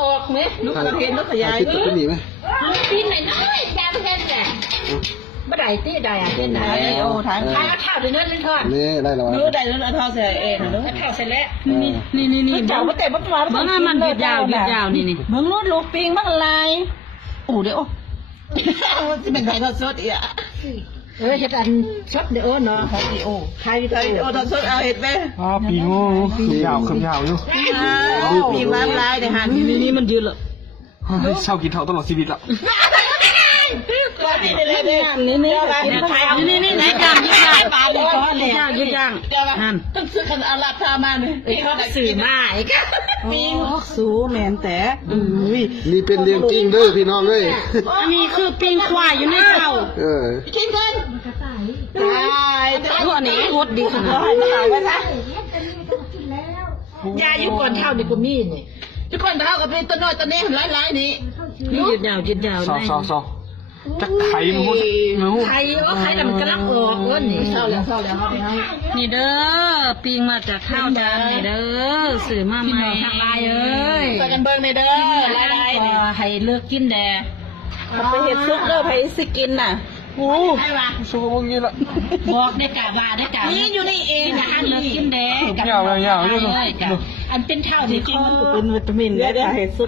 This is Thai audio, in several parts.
ออกไหมลูกกระเทียมลูกขยายลูก มีไหม ปีนหน่อยน้อยแบบเพื่อนแหละไม่ได้ตีได้อะตีได้โอ้ทางข้าวเดือดเลยทอดนี่ได้แล้วรู้ได้แล้วทอดเสร็จเองรู้ทอดเสร็จแล้วนี่เจ้าไม่แต่ไม่มามันยืดยาวนี่มึงรู้ลูกปิงบ้างอะไรโอ้เดี๋ยวจะเป็นไก่ทอดสดอีกเห็ดอันสดเดี๋ยวเนาะของอีโอใครโอทอดสดเอาเห็ดไหมปีงูยาวขึ้นยาวอยู่ปีงมาลายเดี๋ยวหันนี่มันยืดเลยเช่ากินเท่าตลอดชีวิตละนี่ไหนจางยืดยางปลาเลยก้อนเลยยืดยางต้องซื้อขนอาราธามาเนี่ยเขาสื่อมาอีกปีงสูแมนแต่นี่เป็นเลี้ยงจริงเด้อพี่น้องเลยอันนี้คือปีงควายอยู่ในเตากินกันตายตัวนี้โคตรดีขนาดนี้ไปซะยาอยู่ก่อนเท่านี่กูมีนี่ทุกคนเท่ากับเป็นตัวน้อยตัวนี้หลายๆนี่ยืดยาวซอจะไข่หมดไข่ว่าไข่แต่มันกำลังออกเว้ยนี่เศร้าแล้วนี่เด้อปีงมาจากข้าวจานนี่เด้อสื่อมาใหม่ทางไลน์เอ้ยไปกันเบิ้งนี่เด้อไลน์ให้เลือกกินแดดไปเห็ดซุปเด้อไปสิกินน่ะโอ้ซูมงี้ละบอกได้กะว่าได้กะนี่อยู่นี่เองนะเลือกกินแดดยาวอยู่อันเป็นข้าวที่กินเป็นวิตามินได้เห็ดซุป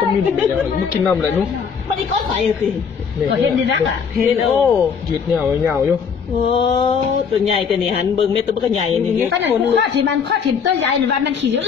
กินวิตามินเดียวมากินน้ำอะไรนู้มันนี่ก็ใส่สิก็เห็นดีนักอ่ะเห็นโอ้ยืดยาวอยู่โอ้ตัวใหญ่แต่นี่หันเบิ่งเม็ดตัวมันก็ใหญ่นี่ก็นั่นข้อที่มันข้อถิ่นตัวใหญ่ในวันมันขี้เยอะ